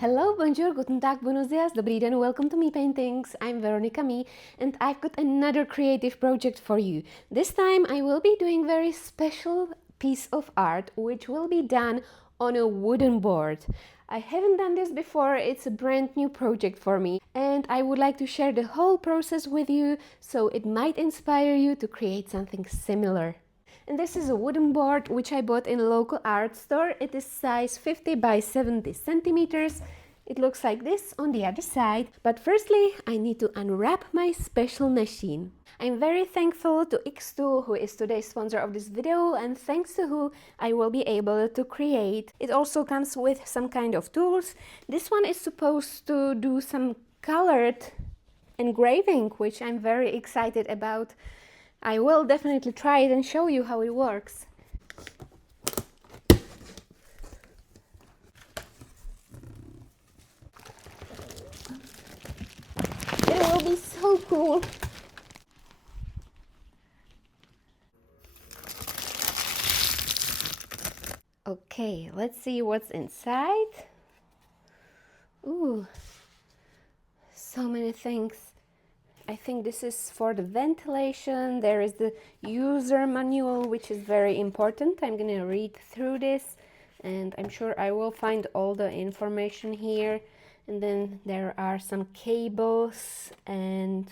Hello, bonjour, guten tag, buenos dias, dobrý den, welcome to Me Paintings. I'm Veronica Me, and I've got another creative project for you. This time I will be doing very special piece of art which will be done on a wooden board. I haven't done this before, it's a brand new project for me, and I would like to share the whole process with you so it might inspire you to create something similar. And this is a wooden board which I bought in a local art store. It is size 50 by 70 centimeters. It looks like this on the other side. But firstly, I need to unwrap my special machine. I'm very thankful to xTool, who is today's sponsor of this video, and thanks to who I will be able to create. It also comes with some kind of tools. This one is supposed to do some colored engraving, which I'm very excited about. I will definitely try it and show you how it works. It will be so cool. Okay, let's see what's inside. Ooh, so many things. I think this is for the ventilation. There is the user manual, which is very important. I'm gonna read through this, and I'm sure I will find all the information here. And then there are some cables, and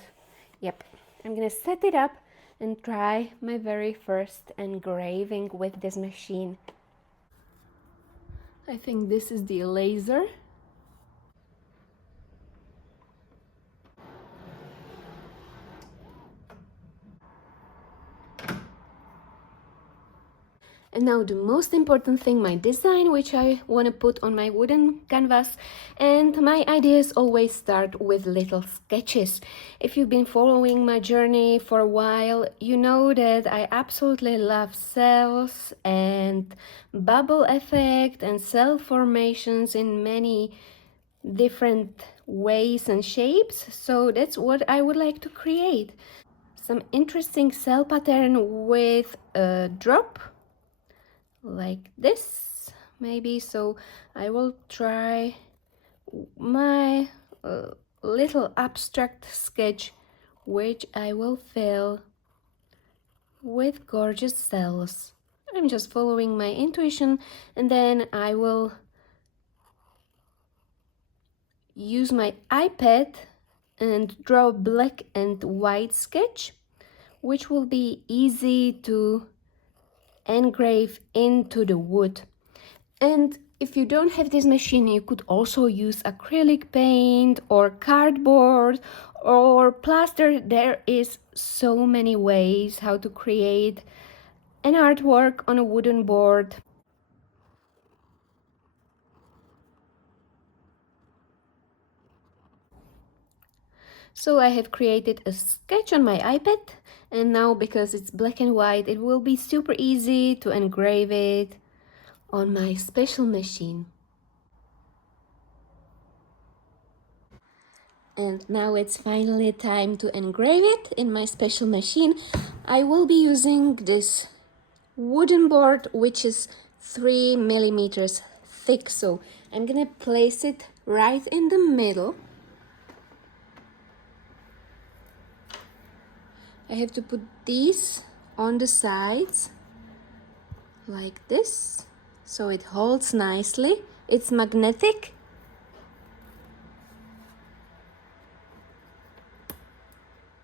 yep, I'm gonna set it up and try my very first engraving with this machine. I think this is the laser. And now the most important thing, my design, which I want to put on my wooden canvas. And my ideas always start with little sketches. If you've been following my journey for a while, you know that I absolutely love cells and bubble effect and cell formations in many different ways and shapes. So that's what I would like to create. Some interesting cell pattern with a drop like this maybe. So I will try my little abstract sketch, which I will fill with gorgeous cells. I'm just following my intuition, and then I will use my iPad and draw black and white sketch, which will be easy to engrave into the wood. And if you don't have this machine, you could also use acrylic paint or cardboard or plaster. There is so many ways how to create an artwork on a wooden board. So I have created a sketch on my iPad, and now because it's black and white, it will be super easy to engrave it on my special machine. And now it's finally time to engrave it in my special machine. I will be using this wooden board, which is 3 millimeters thick. So I'm gonna place it right in the middle. I have to put these on the sides like this, so it holds nicely. It's magnetic.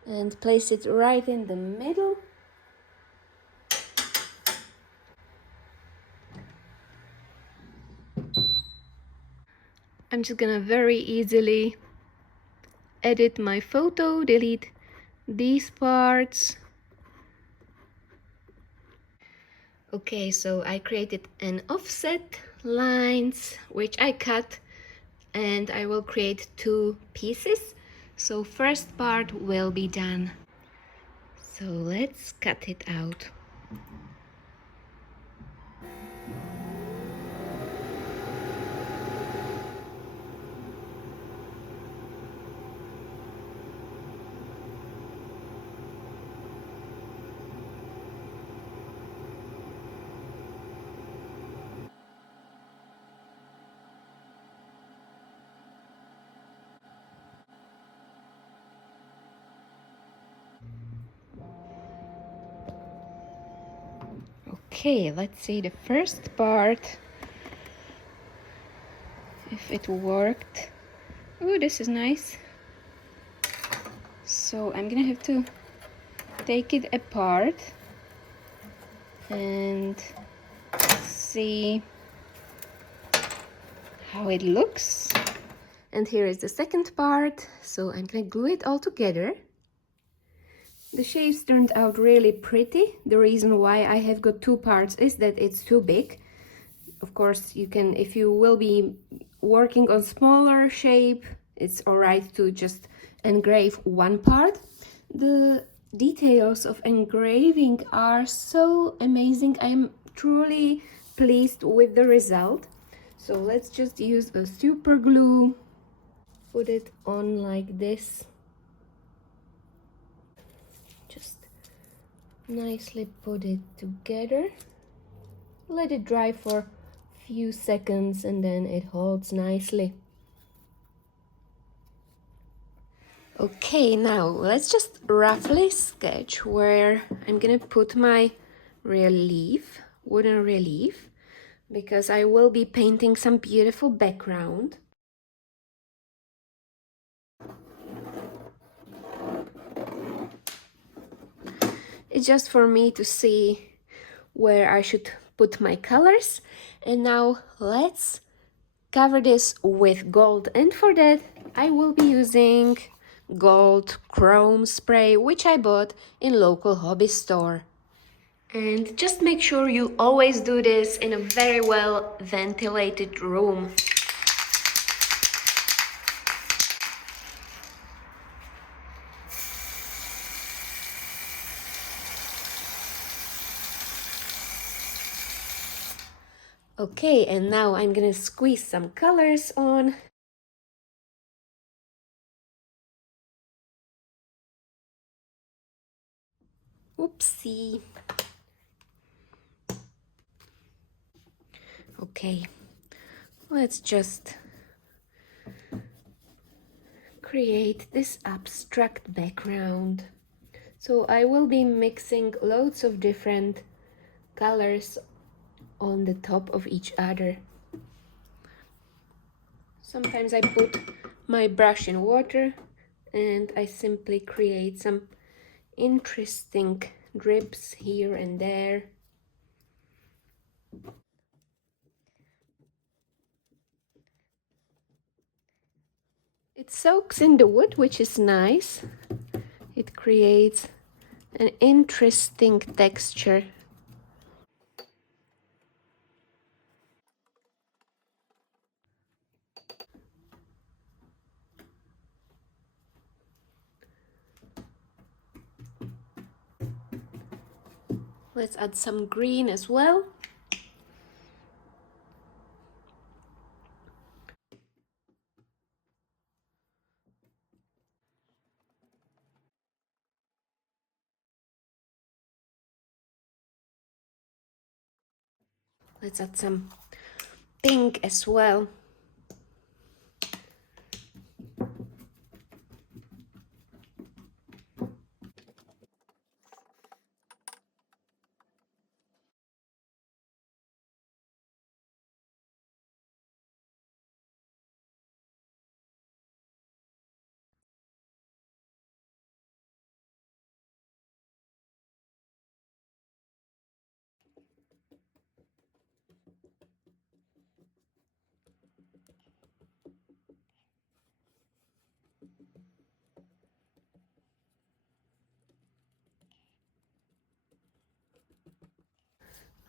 And place it right in the middle. I'm just gonna very easily edit my photo, delete these parts. Okay, so I created an offset lines, which I cut, and I will create 2 pieces. So first part will be done. So let's cut it out. Okay, let's see the first part, if it worked. Oh, this is nice. So I'm gonna have to take it apart and see how it looks. And here is the second part, so I'm gonna glue it all together. The shapes turned out really pretty. The reason why I have got two parts is that it's too big. Of course, you can, if you will be working on smaller shape, it's all right to just engrave one part. The details of engraving are so amazing. I'm truly pleased with the result. So let's just use a super glue, put it on like this, just nicely put it together, let it dry for a few seconds, and then it holds nicely. Okay, now let's just roughly sketch where I'm gonna put my relief, wooden relief, because I will be painting some beautiful background. It's just for me to see where I should put my colors. And now let's cover this with gold, and for that I will be using gold chrome spray, which I bought in local hobby store. And just make sure you always do this in a very well ventilated room. Okay, and now I'm gonna squeeze some colors on. Oopsie. Okay, let's just create this abstract background. So I will be mixing loads of different colors on the top of each other. Sometimes I put my brush in water and I simply create some interesting drips here and there. It soaks in the wood, which is nice. It creates an interesting texture. Let's add some green as well. Let's add some pink as well.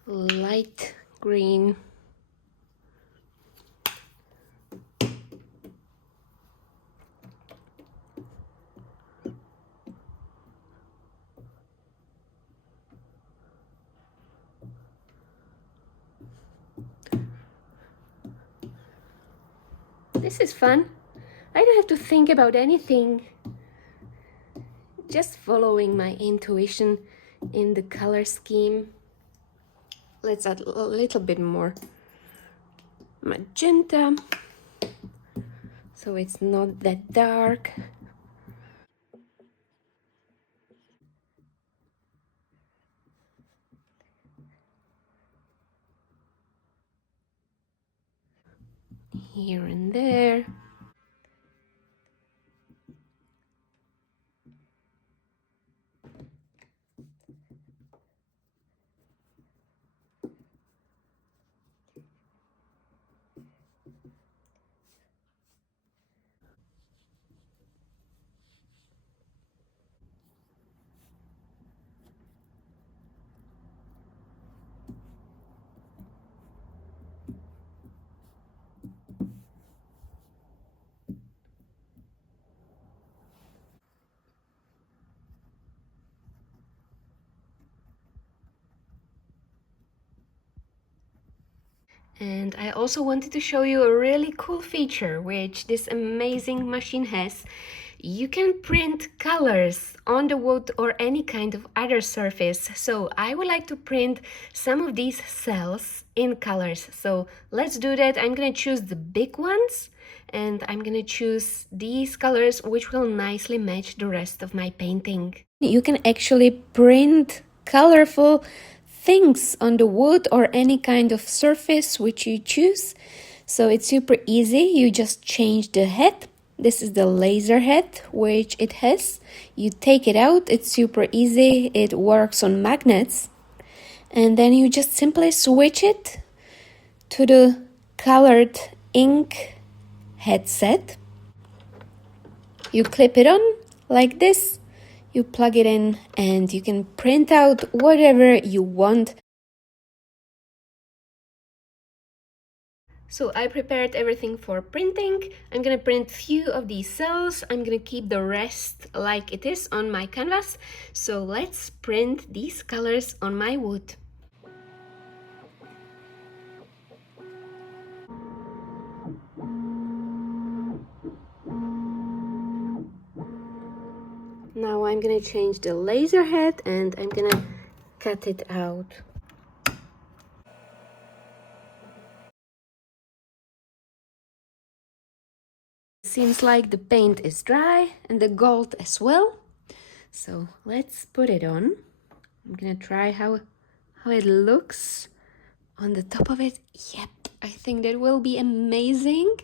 Light green. This is fun. I don't have to think about anything. Just following my intuition in the color scheme. Let's add a little bit more magenta, so it's not that dark. here and there. And I also wanted to show you a really cool feature which this amazing machine has. You can print colors on the wood or any kind of other surface. So I would like to print some of these cells in colors. So let's do that. I'm gonna choose the big ones and I'm gonna choose these colors which will nicely match the rest of my painting. You can actually print colorful things on the wood or any kind of surface which you choose. So it's super easy. You just change the head. This is the laser head which it has. You take it out. It's super easy. It works on magnets. And then you just simply switch it to the colored ink headset. You clip it on like this. You plug it in and you can print out whatever you want. So I prepared everything for printing. I'm gonna print few of these cells. I'm gonna keep the rest like it is on my canvas. So let's print these colors on my wood. Now I'm gonna change the laser head and I'm gonna cut it out. Seems like the paint is dry and the gold as well. So let's put it on. I'm gonna try how it looks on the top of it. Yep, I think that will be amazing.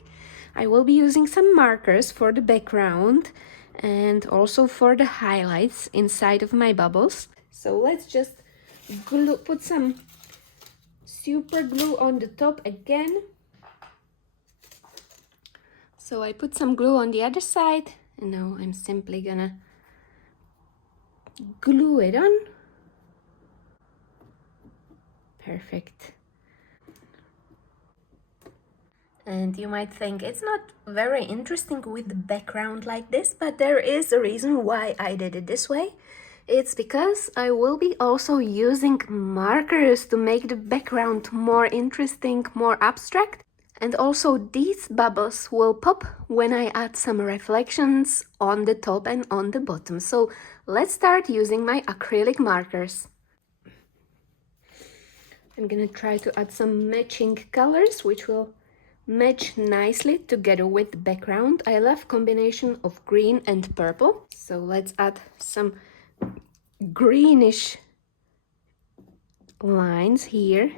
I will be using some markers for the background and also for the highlights inside of my bubbles. So let's just put some super glue on the top again. So I put some glue on the other side and now I'm simply gonna glue it on. Perfect. And you might think it's not very interesting with the background like this, but there is a reason why I did it this way. It's because I will be also using markers to make the background more interesting, more abstract. And also these bubbles will pop when I add some reflections on the top and on the bottom. So let's start using my acrylic markers. I'm gonna try to add some matching colors, which will match nicely together with the background. I love combination of green and purple. So let's add some greenish lines here.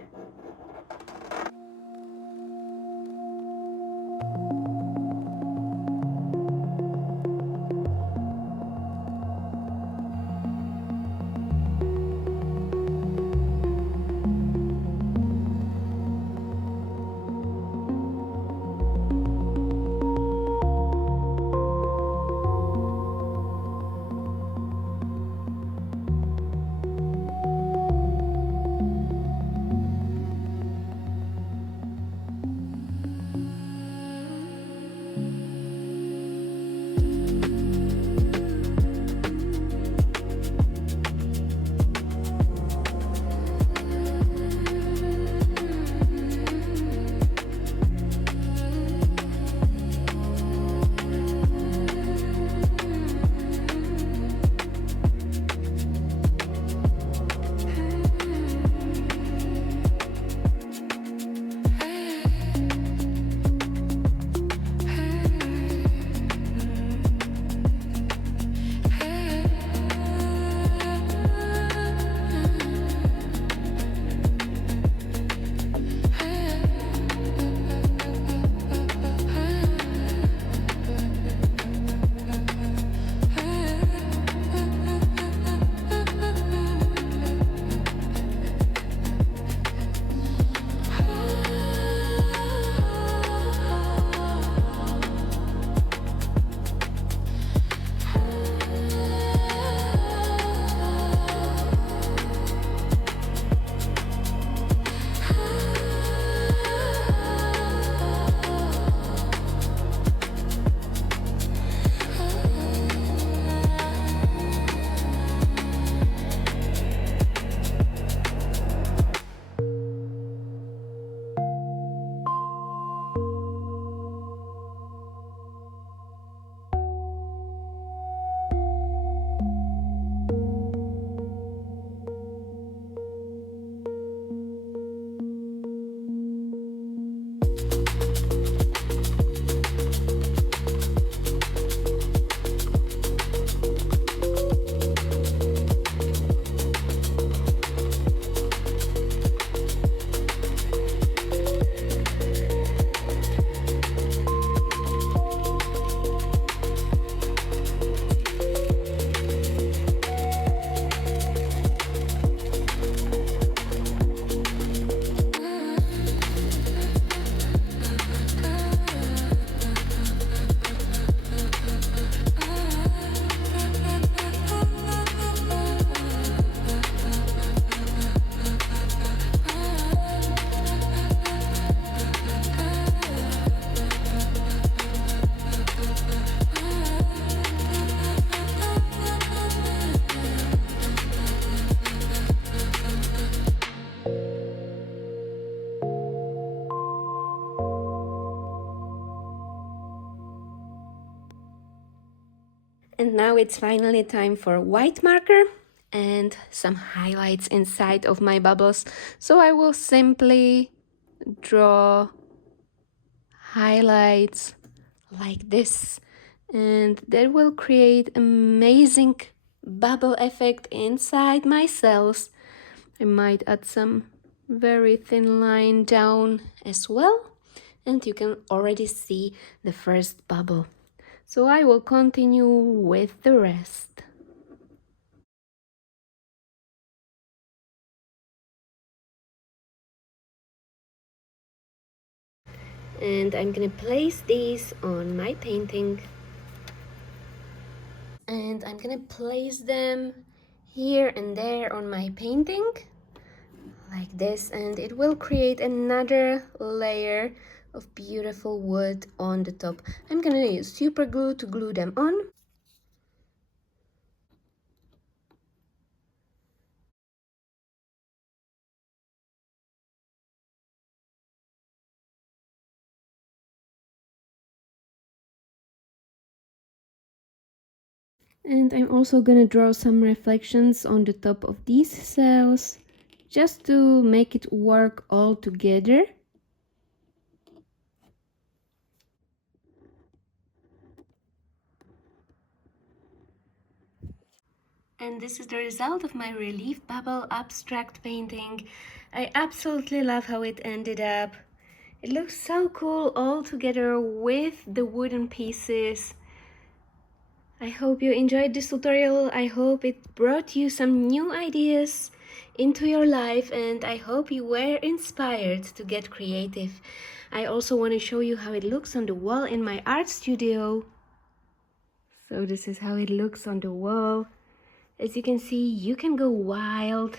And now it's finally time for white marker and some highlights inside of my bubbles. So I will simply draw highlights like this, and that will create amazing bubble effect inside my cells. I might add some very thin line down as well, and you can already see the first bubble. So I will continue with the rest. And I'm gonna place these on my painting. And I'm gonna place them here and there on my painting like this, and it will create another layer of beautiful wood on the top. I'm gonna use super glue to glue them on. And I'm also gonna draw some reflections on the top of these cells just to make it work all together. And this is the result of my relief bubble abstract painting. I absolutely love how it ended up. It looks so cool all together with the wooden pieces. I hope you enjoyed this tutorial. I hope it brought you some new ideas into your life, and I hope you were inspired to get creative. I also want to show you how it looks on the wall in my art studio. So this is how it looks on the wall. As you can see, you can go wild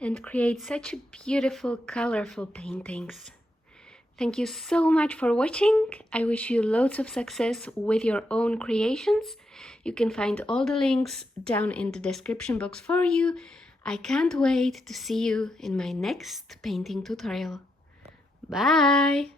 and create such beautiful, colorful paintings. Thank you so much for watching. I wish you loads of success with your own creations. You can find all the links down in the description box for you. I can't wait to see you in my next painting tutorial. Bye!